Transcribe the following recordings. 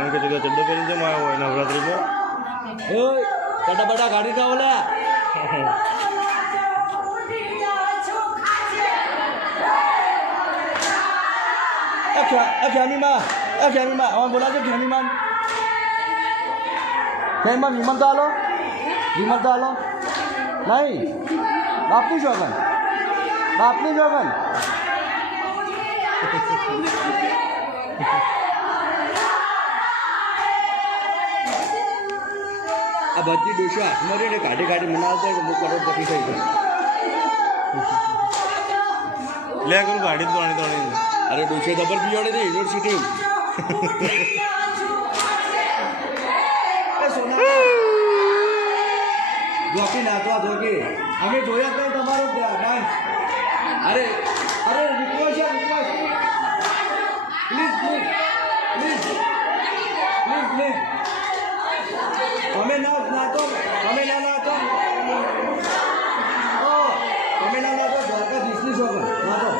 કારણ કે જગ્યા ચડ્ડો કરી છે મારો હોય નવરાત્રિમાં ચટાપટા ગાડી ના ઓલા ફેમીમાં હવે બોલા છે ફેમીમાં વિમલ તો હાલો નહીં બાપની જોગન આ બધી ડોશો હાથમાં રહીને કાઢી મનાવતા હું કરોડપતિ થઈ ગયો લે કરું ગાડી તોડી અરે ડોશો જબર પીવાડે છે યુનિવર્સિટી જોકી નાચવા જોકી અમે જોયા કઈ તમારો ડાન્સ અરે રિક્વેસ્ટ પ્લીઝ અમે ના નાચો દ્વારકા દીસની શોભન નાચો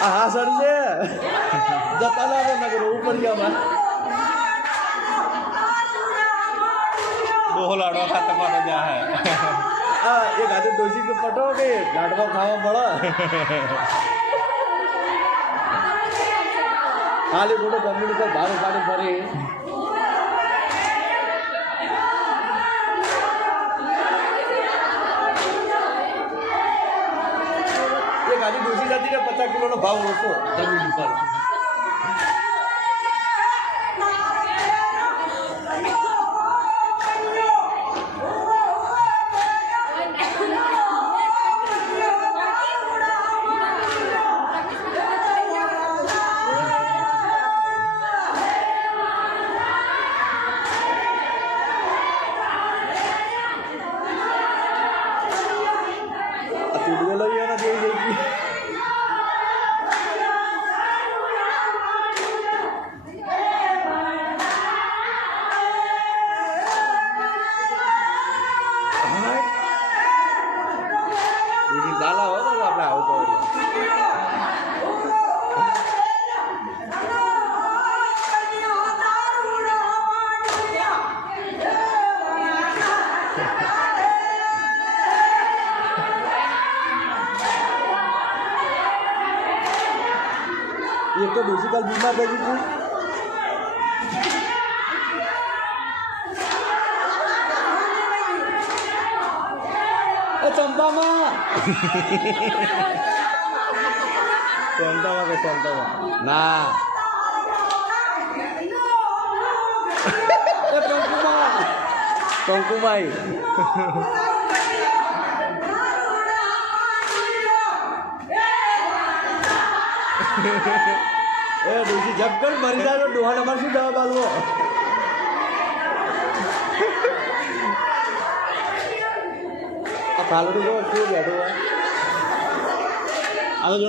હા સર છે જતા ના નગર ઉપર ગયા દોહો લાડવા ખાતા પાડો જા હે हाँ एक आदमी दोषी के पटो के लाडवा खावा पड़ा खाली बोलो कम्युनिटी पर बार बार भरे एक आदमी दोषी जाती है 50 किलो नो भाव होतो जमीन पर डाला हो तो अपना आओ तो ये तो दूसरी कल बीमार लगी थी चंपा ना टंकुमाई जब कर मरी जाए तो डोहा नंबर से दवा डालो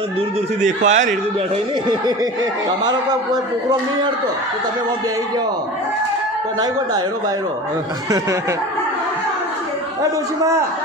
दूर दूर से देखो आया नहीं बैठो ही नहीं તમારો કોઈ પ્રોગ્રામ નહીં હડતો તો તમે વहाँ બેસી જાઓ તો નહીં કોઈ ડાયરો બાયરો એ ડોશીમાં